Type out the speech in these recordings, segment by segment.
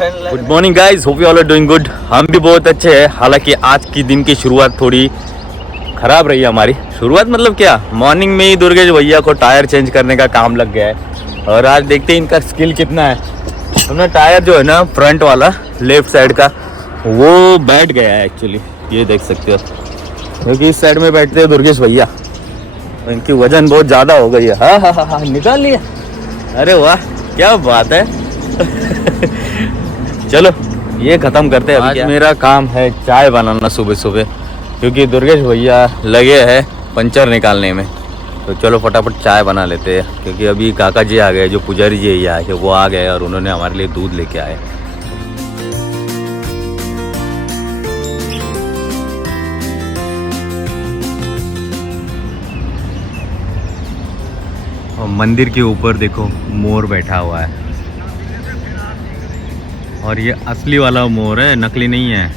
Good morning guys, hope you all are doing good. हम भी बहुत अच्छे हैं। हालांकि आज की दिन की शुरुआत थोड़ी ख़राब रही हमारी। शुरुआत मतलब क्या, मॉर्निंग में ही दुर्गेश भैया को टायर चेंज करने का काम लग गया है। और आज देखते हैं इनका स्किल कितना है। हमने टायर जो है ना फ्रंट वाला लेफ्ट साइड का वो बैठ गया है एक्चुअली, ये देख सकते हो, क्योंकि इस साइड में बैठते हैं दुर्गेश भैया, इनकी वजन बहुत ज़्यादा हो गई है। हाँ हाँ हाँ हाँ, निकाल लिया। अरे वाह, क्या बात है। चलो ये ख़त्म करते हैं। आज मेरा काम है चाय बनाना सुबह सुबह, क्योंकि दुर्गेश भैया लगे हैं पंचर निकालने में। तो चलो फटाफट चाय बना लेते हैं, क्योंकि अभी काका जी आ गए, जो पुजारी जी ये आए वो आ गए और उन्होंने हमारे लिए दूध लेके आए। और मंदिर के ऊपर देखो मोर बैठा हुआ है, और ये असली वाला मोर है, नकली नहीं है।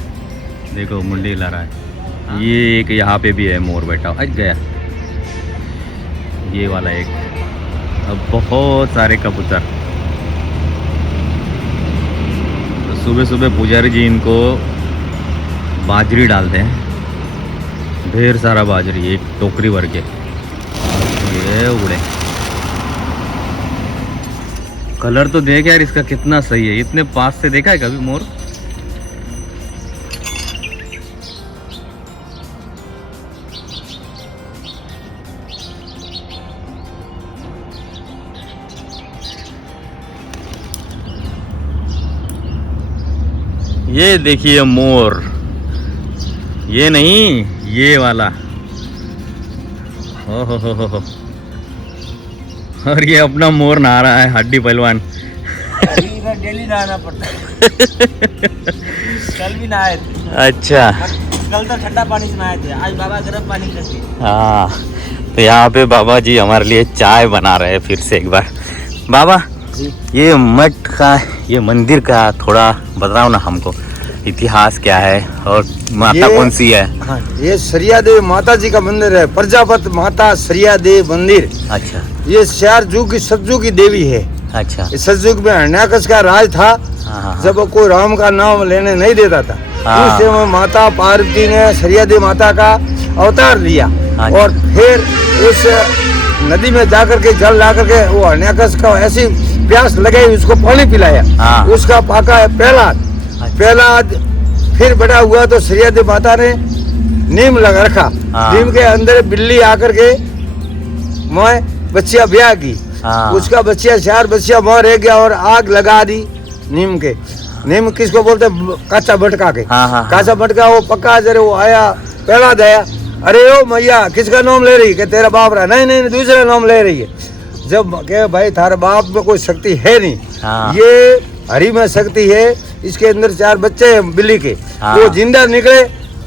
देखो मुंडी हिला रहा है। ये एक यहाँ पे भी है मोर बैठा हुआ, गया ये वाला एक। अब बहुत सारे कबूतर। तो सुबह सुबह पुजारी जी इनको बाजरी डालते हैं, ढेर सारा बाजरी, एक टोकरी भर के। ये उड़े। कलर तो देख यार इसका कितना सही है। इतने पास से देखा है कभी मोर? ये देखिए मोर, ये नहीं ये वाला। हो। और ये अपना मोर नहा रहा है, हड्डी पहलवान। डेली नहाना पड़ता है। कल भी नहाए थे। अच्छा, कल तो ठंडा पानी से नहाए थे, आज बाबा गर्म पानी करते हैं। हाँ, तो यहाँ पे बाबा जी हमारे लिए चाय बना रहे हैं फिर से एक बार। बाबा जी, ये मठ का, ये मंदिर का थोड़ा बताओ ना हमको, इतिहास क्या है और माता कौन सी है? हाँ, ये सरिया देवी माता जी का मंदिर है, प्रजापत माता सरिया देवी मंदिर। अच्छा ये 4 युग की सतयुग की देवी है। अच्छा। इस सतयुग में हिरण्याकश का राज था। हाँ, जब कोई राम का नाम लेने नहीं देता था, हाँ। उस समय माता पार्वती ने सरिया देवी माता का अवतार लिया। अच्छा। और फिर उस नदी में जाकर के जल ला करके वो हिरण्याकश का ऐसी प्यास लगाई, उसको पानी पिलाया। हाँ। उसका पाका है प्रहलाद। प्रहलाद फिर बड़ा हुआ तो सरिया देवी माता ने नीम लगा रखा। हाँ। नीम के अंदर बिल्ली आकर के मैं बच्चिया ब्याह की। हाँ। उसका बच्चिया 4 बच्चिया वहाँ रह गया और आग लगा दी नीम के। नीम किसको बोलते हैं? काचा भटका के। हाँ, हाँ, काचा भटका वो पक्का जरे वो आया, प्रहलाद आया। अरे ओ मैया किसका नाम ले रही? कि तेरा बाप रहा। नहीं नहीं, दूसरा नाम ले रही है। जब के भाई थारे बाप में कोई शक्ति है नहीं। हाँ। ये हरि में शक्ति है। इसके अंदर 4 बच्चे हैं बिल्ली के। हाँ। वो जिंदा निकले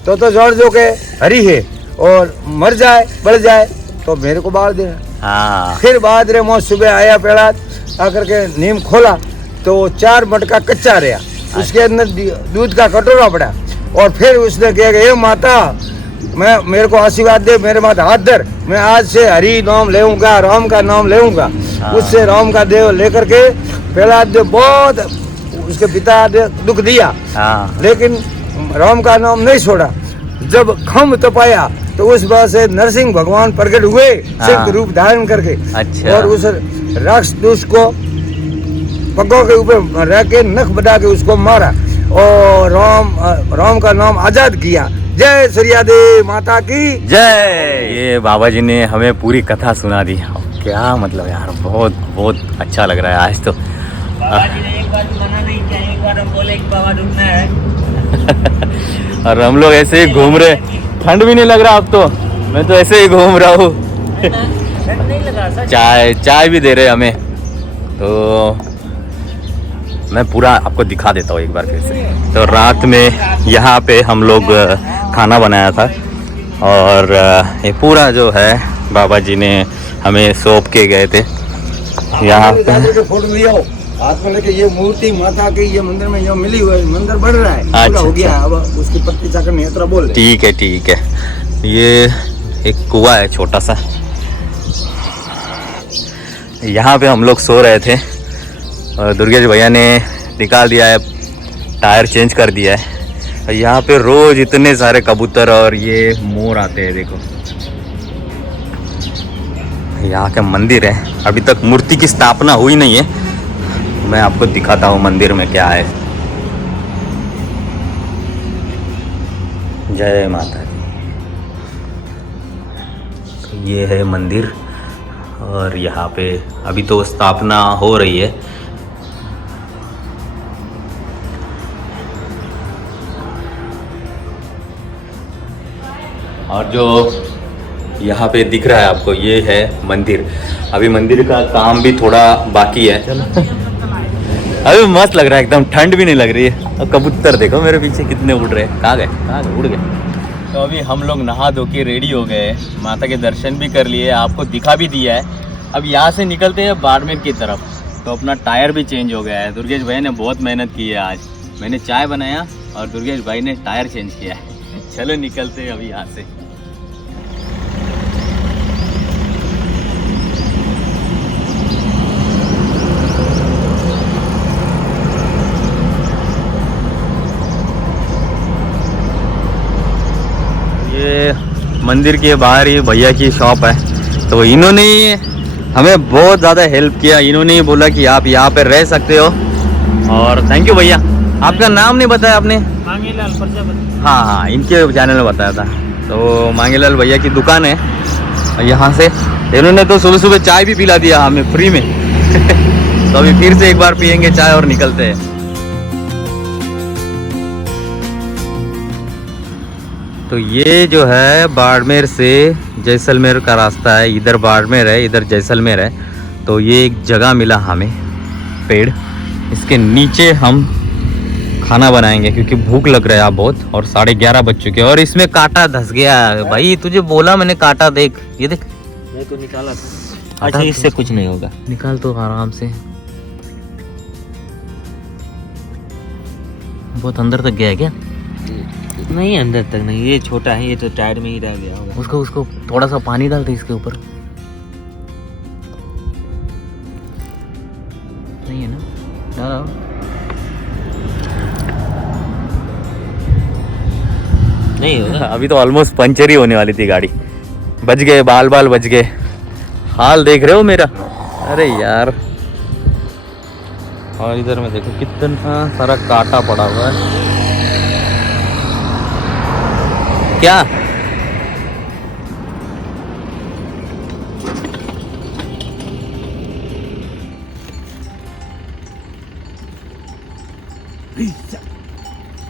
तो जोड़ जो के हरि है, और मर जाए बढ़ जाए तो मेरे को बाढ़ देना। हाँ। फिर बाद रे मैं सुबह आया प्रहलाद, आकर के नीम खोला तो 4 मटका कच्चा रहा। उसके अंदर दूध का कटोरा पड़ा। और फिर उसने कहा कि ये माता, मैं मेरे को आशीर्वाद दे, मेरे माता हाथ धर, मैं आज से हरि नाम लेऊंगा, राम का नाम लेऊंगा। उससे राम का देव लेकर के प्रहलाद ने बहुत उसके पिता ने दुख दिया। हाँ। लेकिन राम का नाम नहीं छोड़ा। जब खम तपाया तो उस बात से नरसिंह भगवान प्रकट हुए, सिद्ध रूप धारण करके। अच्छा। और उस राक्षस को पगों के ऊपर रख के नख बढ़ा के उसको मारा और राम का नाम आजाद किया। जय सरिया देवी माता की जय। ये बाबा जी ने हमें पूरी कथा सुना दी। क्या मतलब यार, बहुत बहुत अच्छा लग रहा है आज तो। बाबा जी ने एक बार मना नहीं किया, एक बार हम बोले कि बाबा रुकना है। और हम लोग ऐसे ही घूम रहे, ठंड भी नहीं लग रहा अब तो। मैं तो ऐसे ही घूम रहा हूँ। नहीं लगा सच। चाय भी दे रहे हमें, तो मैं पूरा आपको दिखा देता हूँ एक बार फिर से। तो रात में यहाँ पे हम लोग खाना बनाया था, और ये पूरा जो है बाबा जी ने हमें सौंप के गए थे यहाँ पे। फोटो लिया हाथ में लेके, ये मूर्ति माता की ये मंदिर में ये मिली हुई है। मंदिर बढ़ रहा है, पूरा हो गया। अब उसकी पत्ती चाकर नेत्रा बोल। ठीक है ठीक है। ये एक कुआं है छोटा सा, यहाँ पे हम लोग सो रहे थे। और दुर्गेश भैया ने निकाल दिया है टायर चेंज कर दिया है। यहाँ पे रोज इतने सारे कबूतर और ये मोर आते हैं। देखो यहाँ का मंदिर है, अभी तक मूर्ति की स्थापना हुई नहीं है। मैं आपको दिखाता हूँ मंदिर में क्या है। जय माता दी। ये है मंदिर और यहाँ पे अभी तो स्थापना हो रही है। और जो यहाँ पे दिख रहा है आपको, ये है मंदिर। अभी मंदिर का काम भी थोड़ा बाकी है। अभी मस्त लग रहा है, एकदम ठंड भी नहीं लग रही है। और कबूतर देखो मेरे पीछे कितने उड़ रहे हैं। कहाँ गए, उड़ गए। तो अभी हम लोग नहा धो के रेडी हो गए, माता के दर्शन भी कर लिए, आपको दिखा भी दिया है। अब यहाँ से निकलते हैं बाड़मेर की तरफ। तो अपना टायर भी चेंज हो गया है। दुर्गेश भाई ने बहुत मेहनत की है आज। मैंने चाय बनाया और दुर्गेश भाई ने टायर चेंज किया है। चलो निकलते हैं अभी यहाँ से। ये मंदिर के बाहर ही भैया की शॉप है। तो इन्होंने हमें बहुत ज़्यादा हेल्प किया। इन्होंने ही बोला कि आप यहाँ पे रह सकते हो और थैंक यू भैया। आपका नाम नहीं बताया आपने? मांगेलाल प्रजापति। हाँ, इनके चैनल में बताया था। तो मांगेलाल भैया की दुकान है यहाँ से। इन्होंने तो सुबह सुबह चाय भी पिला दिया हमें फ्री में। तो अभी फिर से एक बार पियेंगे चाय और निकलते हैं। तो ये जो है बाड़मेर से जैसलमेर का रास्ता है। इधर बाड़मेर है, इधर जैसलमेर है। तो ये एक जगह मिला हमें, पेड़, इसके नीचे हम खाना बनाएंगे क्योंकि भूख लग रहा है बहुत। और 11:30 बज चुके हैं और इसमें कांटा धस गया। भाई तुझे बोला मैंने, कांटा देख, ये देख। मैं तो निकाला था। अच्छा, इससे कुछ नहीं होगा, निकाल तो आराम से। बहुत अंदर तक गया है क्या? नहीं, अंदर तक नहीं, ये छोटा है, ये तो टायर में ही रह गया होगा। उसको थोड़ा सा पानी डालते इसके ऊपर। नहीं है ना? डालो। नहीं होगा। अभी तो ऑलमोस्ट पंचर ही होने वाली थी गाड़ी। बच गए, बाल बच गए। हाल देख रहे हो मेरा? अरे यार। और इधर में देखो कितना सारा कांटा पड़ा हुआ है। क्या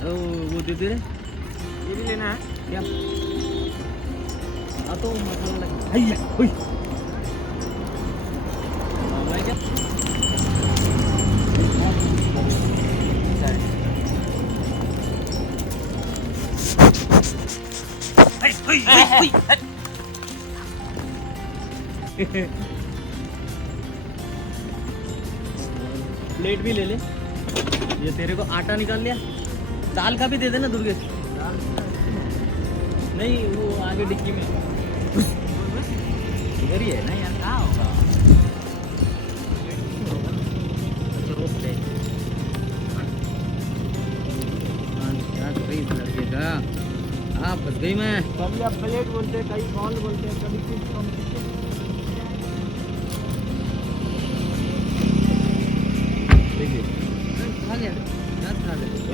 वो दे दे, ये भी लेना है क्या? तो मतलब हैया हुई प्लेट भी ले ले। ये तेरे को आटा निकाल लिया। दाल का भी दे देना दुर्गेश। नहीं, वो आगे डिक्की में इधर ही है ना यार। कहाँ होगा? आप बच गई। मैं कभी आप प्लेट बोलते, कभी बॉल बोलते, कभी कुछ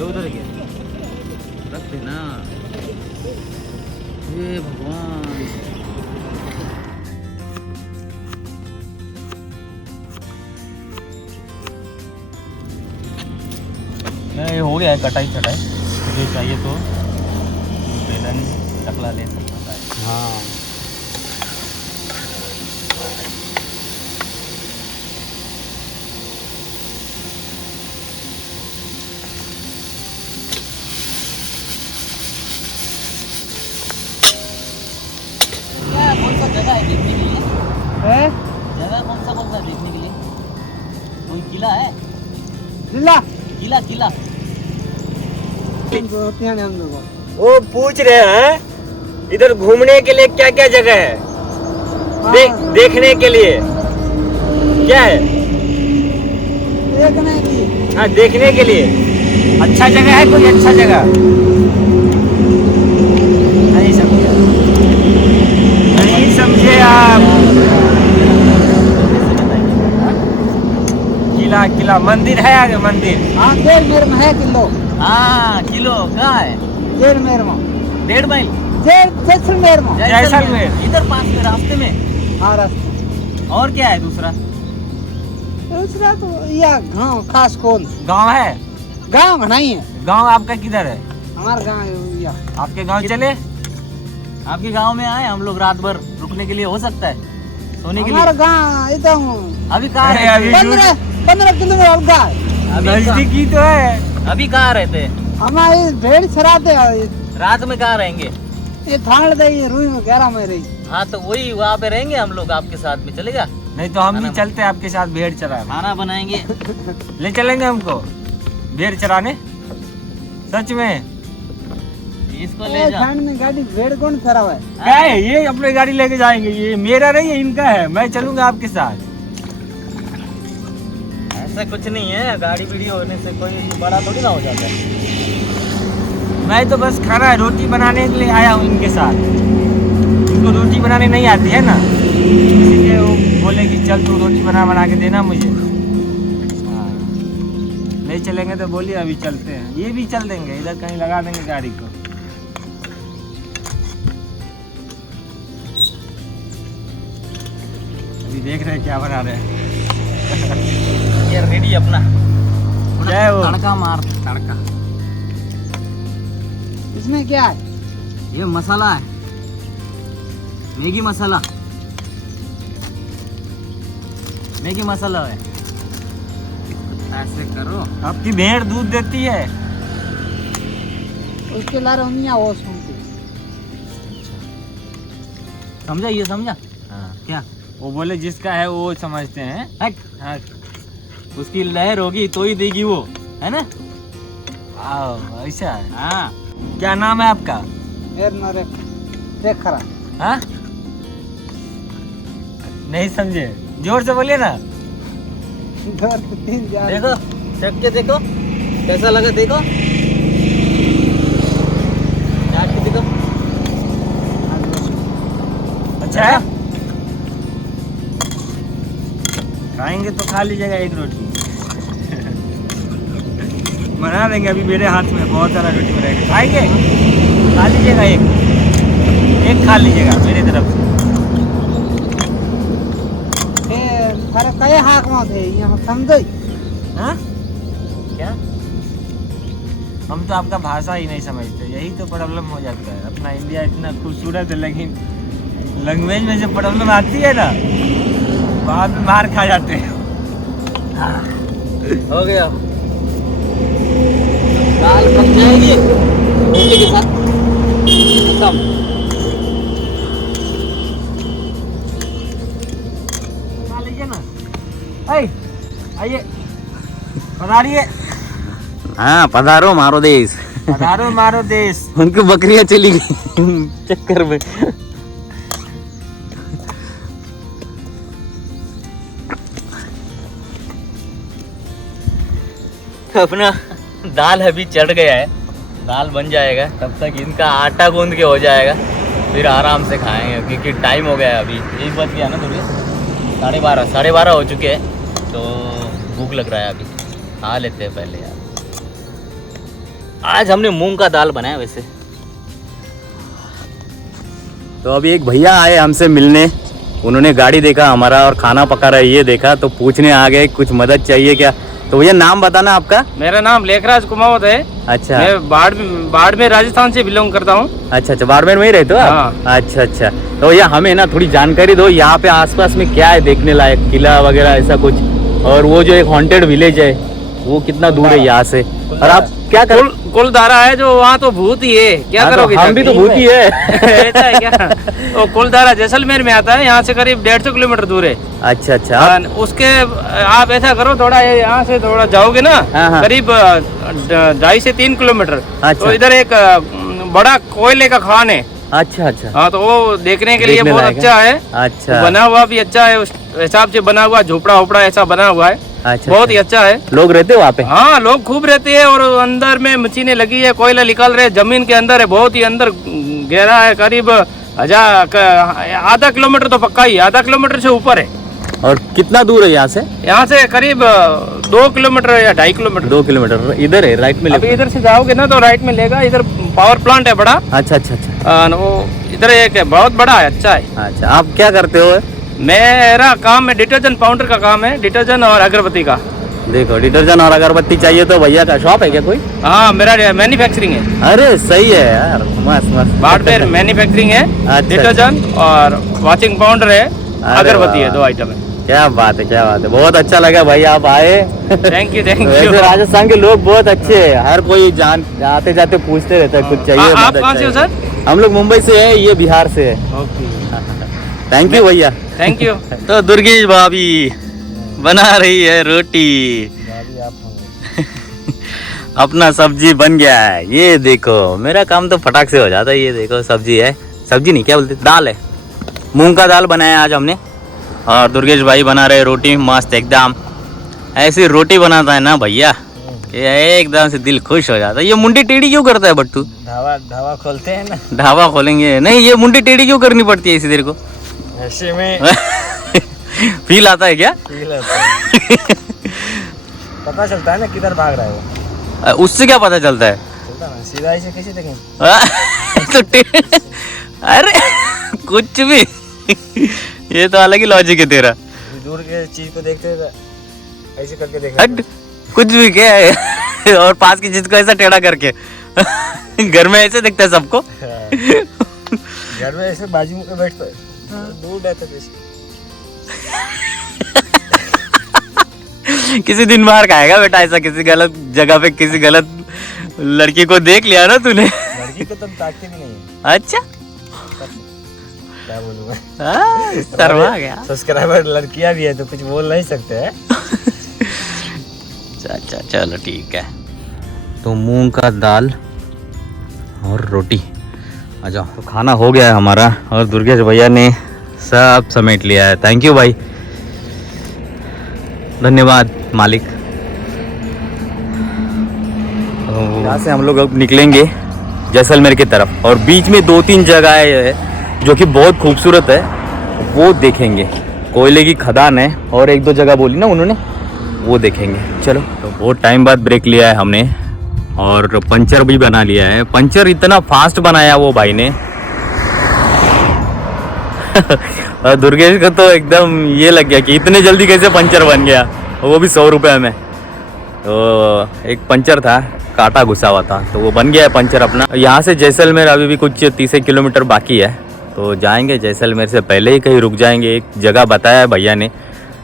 उधर गया, रख देना। ये भगवान। नहीं, हो गया है कटाई छटाई। तुझे चाहिए तो बेलन चकला ले सकता है। हाँ, कौन सा जगह है देखने के लिए? जगह कौन सा देखने के लिए? कोई किला है? किला वो पूछ रहे हैं इधर घूमने के लिए क्या क्या जगह है? देखने के लिए क्या है? हाँ, देखने के लिए। अच्छा जगह है कोई अच्छा जगह? नहीं समझे, नहीं समझे आप। किला किला मंदिर है आगे मंदिर? हाँ जैसलमेर में है किलो। हाँ किलो कहाँ है? जैसलमेर में। 1.5 माइल जैसलमेर में। जैसलमेर। इधर पास में रास्ते में। हाँ रास्ते। और क्या है दूसरा? दूसरा तो यह गाँव खास कौन गांव है? गाँव नहीं है, गांव आपका किधर है? हमारा गाँव यह। आपके गांव चले? आपके गांव में आए हम लोग रात भर रुकने के लिए, हो सकता है सोने के हमारा लिए? गाँव एकदम अभी कहाँ अरे, रहते? अभी- 15 किलोमीटर अलगा है। नजदीकी तो है। अभी कहाँ रहते हैं? हमारे भेड़ चराते हैं, रात में कहाँ रहेंगे? ये थान दे ये रूई में गहरा में रही। हाँ तो वही वहाँ पे रहेंगे हम लोग आपके साथ में, चलेगा? नहीं तो हम भी चलते हैं आपके साथ भेड़ चराने। खाना बनाएंगे। ले चलेंगे हमको भेड़ चराने, सच में। इसको ले ये जा। ठंड में गाड़ी भेड़ कौन चरा हुआ है? क्या है ये? अपनी गाड़ी लेके जाएंगे, ये मेरा नहीं है, इनका है। मैं चलूंगा आपके साथ। ऐसा कुछ नहीं है, गाड़ी बीड़ी होने से कोई बड़ा थोड़ी ना हो जाता है। मैं तो बस खाना रोटी बनाने के लिए आया हूँ इनके साथ। इनको रोटी बनाने नहीं आती है ना, इसलिए वो बोले कि चल तू रोटी बना के देना मुझे। हाँ। नहीं चलेंगे तो बोलिए अभी चलते हैं। ये भी चल देंगे, इधर कहीं लगा देंगे गाड़ी को। अभी देख रहे हैं क्या बना रहे हैं। ये रेडी अपना क्या है वो? तड़का मार, तड़का। इसमें क्या है? ये मसाला है, मैगी मसाला, मैगी मसाला है। ऐसे करो। आपकी भेड़ दूध देती है? उसके लारे उनिया वो सुनती। समझा? ये समझा? हाँ। क्या? वो बोले जिसका है वो समझते हैं। हट। हाँ। उसकी लहर होगी तो ही देगी वो, है ना? आओ, ऐसा है। हाँ। क्या नाम है आपका? मेरे नारे देखरा। हाँ? नहीं समझे, जोर से बोलिए ना। घर पे 3 जा। देखो, चख के देखो कैसा लगा, देखो चाट के देखो। अच्छा है? खाएंगे तो खा लीजिएगा एक रोटी। बना देंगे, अभी मेरे हाथ में बहुत सारा रोटी रहेगा। खाएंगे? खा लीजिएगा एक खा लीजिएगा मेरी तरफ से। थारे कई हाक में थे यहाँ समझो। हाँ? क्या? हम तो आपका भाषा ही नहीं समझते, यही तो प्रॉब्लम हो जाता है। अपना इंडिया इतना खूबसूरत है, लेकिन लैंग्वेज में जो प्रॉब्लम आती है ना, बाद में मार खा जाते हैं। हो गया, दाल पक जाएगी रोटी के साथ, खत्म। खा लीजिए ना। आइए, पधारिए। हाँ पधारो मारो देश। पधारो मारो देश। उनकी बकरियां चली गई चक्कर में। अपना दाल अभी चढ़ गया है, दाल बन जाएगा, तब तक इनका आटा गूंद के हो जाएगा, फिर आराम से खाएंगे क्योंकि टाइम हो गया है। अभी 1 बज गया ना, थोड़ी 12:30 हो चुके हैं, तो भूख लग रहा है। अभी खा लेते हैं पहले यार। आज हमने मूंग का दाल बनाया वैसे। तो अभी एक भैया आए हमसे मिलने, उन्होंने गाड़ी देखा हमारा और खाना पका रहा है ये देखा, तो पूछने आ गए कुछ मदद चाहिए क्या। तो भैया नाम बताना आपका। मेरा नाम लेखराज कुमावत है। अच्छा मैं बाड़मेर राजस्थान से बिलोंग करता हूँ। अच्छा, बाड़मेर में ही रहते हो आप? हाँ। अच्छा। तो भैया हमें ना थोड़ी जानकारी दो, यहाँ पे आसपास में क्या है देखने लायक, किला वगैरह ऐसा कुछ, और वो जो एक हॉन्टेड विलेज है वो कितना दूर है यहाँ से, और आप क्या कर। कुलधारा है जो, वहाँ तो भूत ही है, क्या हाँ, तो करोगे? हम भी तो भूत ही है। ऐसा है क्या? वो कुलधारा जैसलमेर में आता है, यहाँ से करीब 150 किलोमीटर दूर है। अच्छा। हाँ, उसके आप ऐसा करो, थोड़ा यहाँ से थोड़ा जाओगे ना, हाँ। करीब 2.5 से 3 किलोमीटर, अच्छा। तो इधर एक बड़ा कोयले का खान है। अच्छा। हाँ, तो वो देखने के लिए देखने बहुत लायक अच्छा है। अच्छा। बना हुआ भी अच्छा है, उस हिसाब से बना हुआ, झोपड़ा वोपड़ा ऐसा बना हुआ है। अच्छा, बहुत ही अच्छा है। लोग रहते हो वहाँ पे? हाँ, लोग खूब रहते हैं और अंदर में मशीनें लगी है, कोयला निकाल रहे, जमीन के अंदर है, बहुत ही अंदर गहरा है, करीब आधा किलोमीटर तो पक्का ही, आधा किलोमीटर से ऊपर है। और कितना दूर है यहाँ से? यहाँ से करीब 2 किलोमीटर या 2.5 किलोमीटर। 2 किलोमीटर इधर है, राइट में अभी इधर से जाओगे ना तो राइट में लेगा, इधर पावर प्लांट है बड़ा। अच्छा अच्छा अच्छा। वो इधर एक है, बहुत बड़ा है, अच्छा है। अच्छा, आप क्या करते हो? मेरा काम है डिटर्जेंट पाउडर का काम है, डिटर्जेंट और अगरबत्ती का। देखो, डिटर्जेंट और अगरबत्ती चाहिए तो भैया का शॉप है क्या कोई? हाँ, मेरा मैन्युफैक्चरिंग है। अरे सही है यार, मस्त मस्त। बारबेर मैन्युफैक्चरिंग है, अच्छा। डिटर्जेंट और वॉशिंग पाउडर है, अगरबत्ती है, वाह। 2 आइटम है। क्या बात है, क्या बात है, बहुत अच्छा लगा भाई आप आए। थैंक यू, थैंक वैसे यू। राजस्थान के लोग बहुत अच्छे हैं, हर कोई जान आते जाते पूछते रहता है कुछ चाहिए। आप मदद कहाँ से हो चाहिए। सर? हम लोग मुंबई से हैं, ये बिहार से है। ओके, थैंक यू भैया। Thank you. तो दुर्गेश भाभी बना रही है रोटी। अपना सब्जी बन गया है, ये देखो। मेरा काम तो फटाक से हो जाता है। ये देखो सब्जी है, सब्जी नहीं क्या बोलते, दाल है, मूंग का दाल बनाया आज हमने। और दुर्गेश भाई बना रहे रोटी मस्त एकदम। ऐसी रोटी बनाता है ना भैया, ये एकदम से दिल खुश हो जाता है। ये मुंडी टेढ़ी क्यों करता है बट्टू? ढाबा खोलते हैं ना, ढाबा खोलेंगे नहीं, ये मुंडी टेढ़ी क्यों करनी पड़ती है इसी देर को? ऐसे में फील आता है क्या? फील आता है। पता चलता है ना किधर भाग रहा है वो, उससे क्या पता चलता है? चलता ना सीधा ऐसे कैसे देखें। तो अरे कुछ भी, ये तो अलग ही लॉजिक है तेरा। दूर के चीज को देखते हैं तो ऐसे करके देख हट, कुछ भी क्या है। और पास की चीज को ऐसा टेढ़ा करके घर में ऐसे दिखता है सबको। घर में ऐसे बाजू में बैठते दूर रहते थे। किसी दिन मार खाएगा बेटा ऐसा, किसी गलत जगह पे किसी गलत लड़की को देख लिया ना तूने। लड़की को तुम ताकते भी नहीं है। अच्छा, क्या बोलूँगा, शर्मा गया। सब्सक्राइबर लड़कियां भी है तो कुछ बोल नहीं सकते हैं। अच्छा चलो ठीक है। तो मूंग का दाल और रोटी, आ जाओ। तो खाना हो गया है हमारा और दुर्गेश भैया ने सब समेट लिया है। थैंक यू भाई, धन्यवाद मालिक। यहाँ से हम लोग अब निकलेंगे जैसलमेर की तरफ, और बीच में 2-3 जगह है जो कि बहुत खूबसूरत है, वो देखेंगे। कोयले की खदान है और 1-2 जगह बोली ना उन्होंने, वो देखेंगे। चलो, तो बहुत टाइम बाद ब्रेक लिया है हमने और पंचर भी बना लिया है। पंचर इतना फास्ट बनाया वो भाई ने। और दुर्गेश को तो एकदम ये लग गया कि इतने जल्दी कैसे पंचर बन गया, वो भी 100 रुपये में। तो एक पंचर था, कांटा घुसा हुआ था, तो वो बन गया है पंचर अपना। यहाँ से जैसलमेर अभी भी कुछ 30 किलोमीटर बाकी है, तो जाएंगे। जैसलमेर से पहले ही कहीं रुक जाएंगे। एक जगह बताया है भैया ने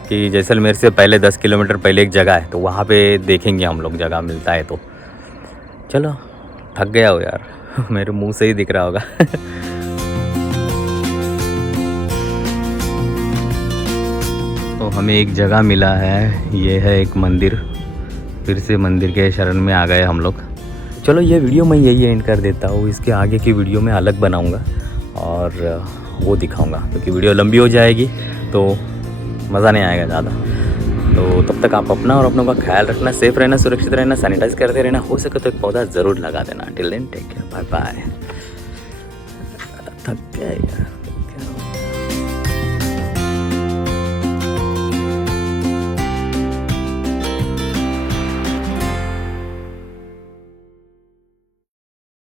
कि जैसलमेर से पहले 10 किलोमीटर पहले एक जगह है, तो वहाँ पे देखेंगे हम लोग, जगह मिलता है तो। चलो, थक गया हो यार, मेरे मुंह से ही दिख रहा होगा। तो हमें एक जगह मिला है, ये है एक मंदिर। फिर से मंदिर के शरण में आ गए हम लोग। चलो, ये वीडियो मैं यही एंड कर देता हूँ। इसके आगे की वीडियो मैं अलग बनाऊँगा और वो दिखाऊँगा, क्योंकि वीडियो लंबी हो जाएगी तो मज़ा नहीं आएगा ज़्यादा। तो तब तक आप अपना और अपनों का ख्याल रखना, सेफ रहना, सुरक्षित रहना, सैनिटाइज करते रहना, हो सके तो एक पौधा ज़रूर लगा देना। Till then take care, bye bye. थक गया यार।